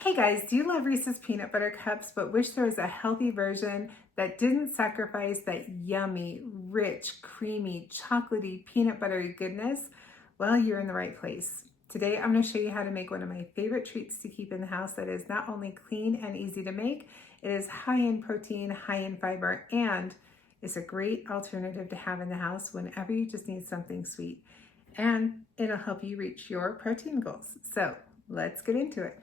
Hey guys, do you love Reese's peanut butter cups but wish there was a healthy version that didn't sacrifice that yummy, rich, creamy, chocolatey, peanut buttery goodness? Well, you're in the right place. Today I'm going to show you how to make one of my favorite treats to keep in the house that is not only clean and easy to make, it is high in protein, high in fiber, and it's a great alternative to have in the house whenever you just need something sweet. And it'll help you reach your protein goals. So let's get into it.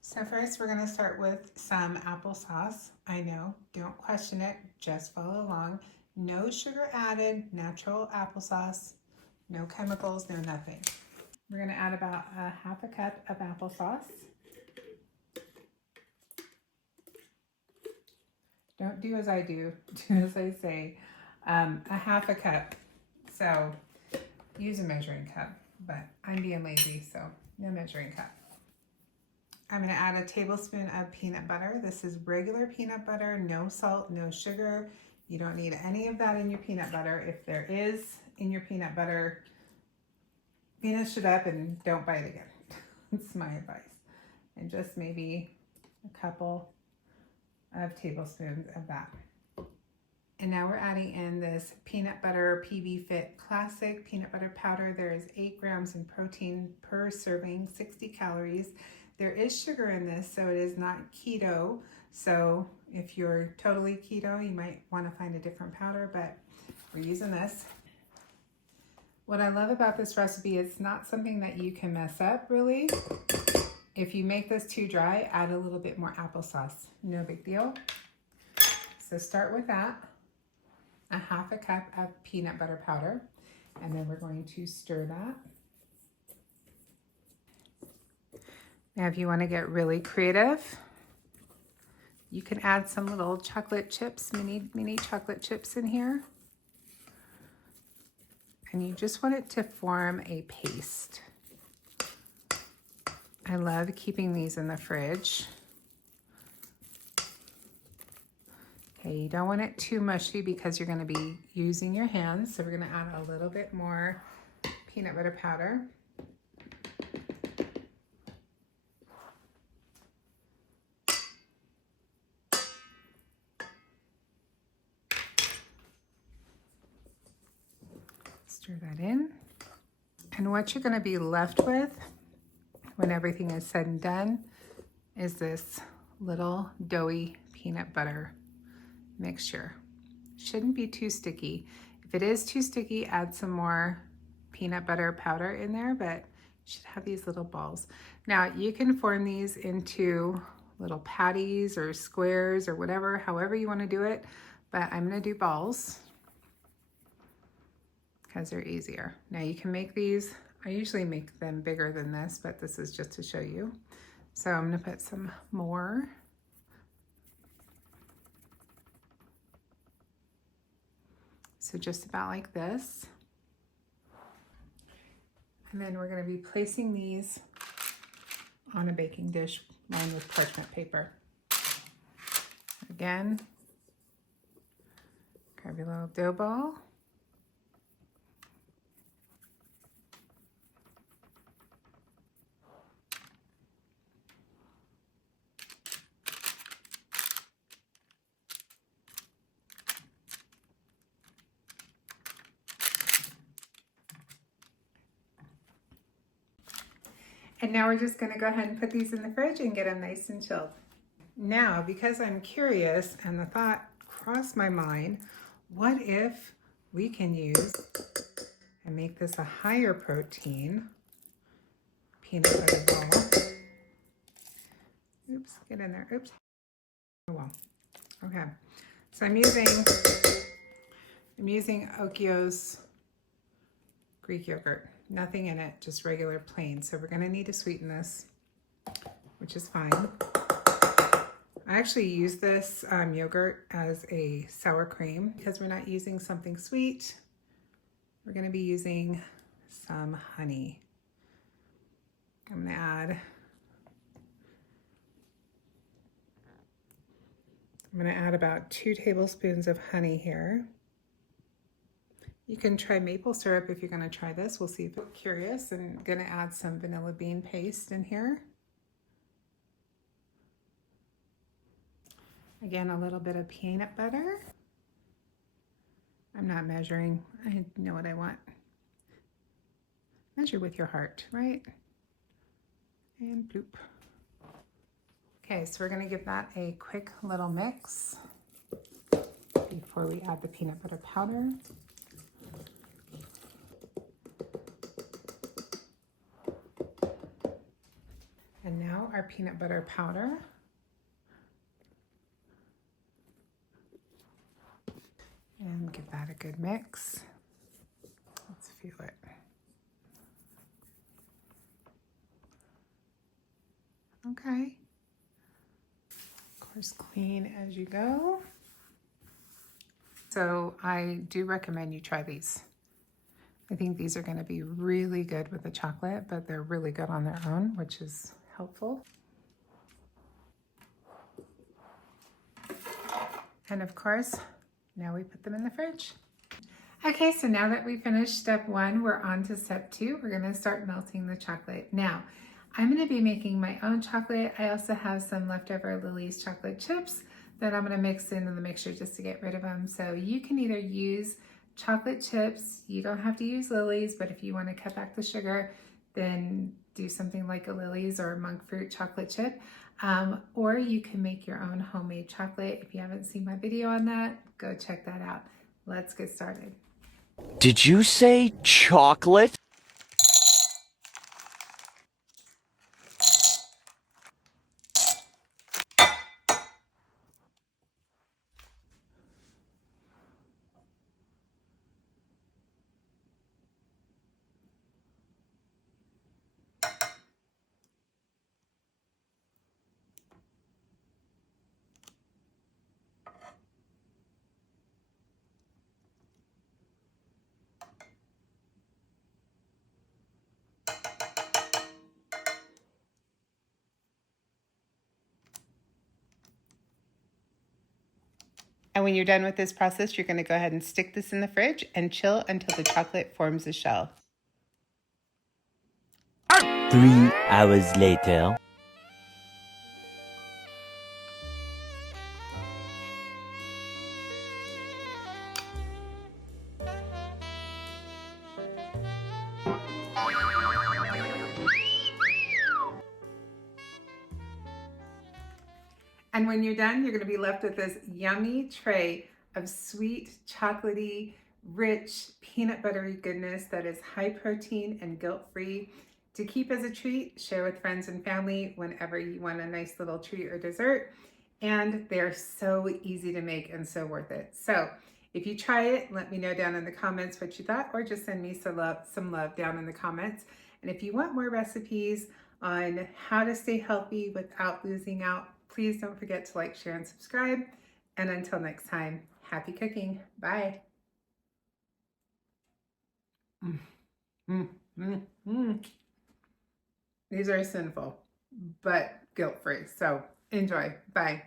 So first we're going to start with some applesauce. I know, don't question it, just follow along. No sugar added, natural applesauce, no chemicals, no nothing. We're going to add about a half a cup of applesauce. Don't do as I do, do as I say. A half a cup. So use a measuring cup, but I'm being lazy, so no measuring cup. I'm going to add a tablespoon of peanut butter. This is regular peanut butter, no salt, no sugar. You don't need any of that in your peanut butter. If there is in your peanut butter, finish it up and don't buy it again. That's my advice. And just maybe a couple of tablespoons of that. And now we're adding in this peanut butter PB Fit Classic peanut butter powder. There is 8 grams in protein per serving, 60 calories. There is sugar in this, so it is not keto. So if you're totally keto, you might want to find a different powder, but we're using this. What I love about this recipe, it's not something that you can mess up really. If you make this too dry, add a little bit more applesauce. No big deal. So start with that. A half a cup of peanut butter powder, and then we're going to stir that. Now, if you want to get really creative, you can add some little chocolate chips, mini chocolate chips in here. And you just want it to form a paste. I love keeping these in the fridge. Okay, you don't want it too mushy because you're going to be using your hands. So we're going to add a little bit more peanut butter powder. Stir that in. And what you're going to be left with when everything is said and done is this little doughy peanut butter mixture. Shouldn't be too sticky. If it is too sticky, add some more peanut butter powder in there, but you should have these little balls. Now you can form these into little patties or squares or whatever, however you want to do it, but I'm going to do balls because they're easier. Now you can make these, I usually make them bigger than this, but this is just to show you. So I'm going to put some more. So just about like this. And then we're going to be placing these on a baking dish lined with parchment paper. Again, grab your little dough ball. And now we're just going to go ahead and put these in the fridge and get them nice and chilled. Now, because I'm curious and the thought crossed my mind, what if we can use and make this a higher protein peanut butter ball? Oops, get in there. Oops. Oh well. Okay. So I'm using Okio's Greek yogurt. Nothing in it, just regular plain. So we're going to need to sweeten this, which is fine. I actually use this yogurt as a sour cream because we're not using something sweet. We're going to be using some honey. I'm going to add about 2 tablespoons of honey here. You can try maple syrup if you're going to try this. We'll see if you're curious. And I'm going to add some vanilla bean paste in here. Again, a little bit of peanut butter. I'm not measuring. I know what I want. Measure with your heart, right? And bloop. Okay, so we're gonna give that a quick little mix before we add the peanut butter powder. And now our peanut butter powder. And give that a good mix. Let's feel it. Okay. Of course, clean as you go. So I do recommend you try these. I think these are going to be really good with the chocolate, but they're really good on their own, which is helpful. And of course, now we put them in the fridge. Okay, so now that we finished step 1, we're on to step 2. We're gonna start melting the chocolate. Now, I'm gonna be making my own chocolate. I also have some leftover Lily's chocolate chips that I'm gonna mix into the mixture just to get rid of them. So you can either use chocolate chips, you don't have to use Lily's, but if you wanna cut back the sugar, then do something like a Lily's or a monk fruit chocolate chip. Or you can make your own homemade chocolate. If you haven't seen my video on that, go check that out. Let's get started. Did you say chocolate? And when you're done with this process, you're going to go ahead and stick this in the fridge and chill until the chocolate forms a shell. 3 hours later. And when you're done, you're going to be left with this yummy tray of sweet, chocolatey, rich, peanut buttery goodness that is high protein and guilt-free. To keep as a treat, share with friends and family whenever you want a nice little treat or dessert. And they're so easy to make and so worth it. So if you try it, let me know down in the comments what you thought, or just send me some love down in the comments. And if you want more recipes on how to stay healthy without losing out, please don't forget to like, share, and subscribe. And until next time, happy cooking. Bye. These are sinful, but guilt-free. So enjoy. Bye.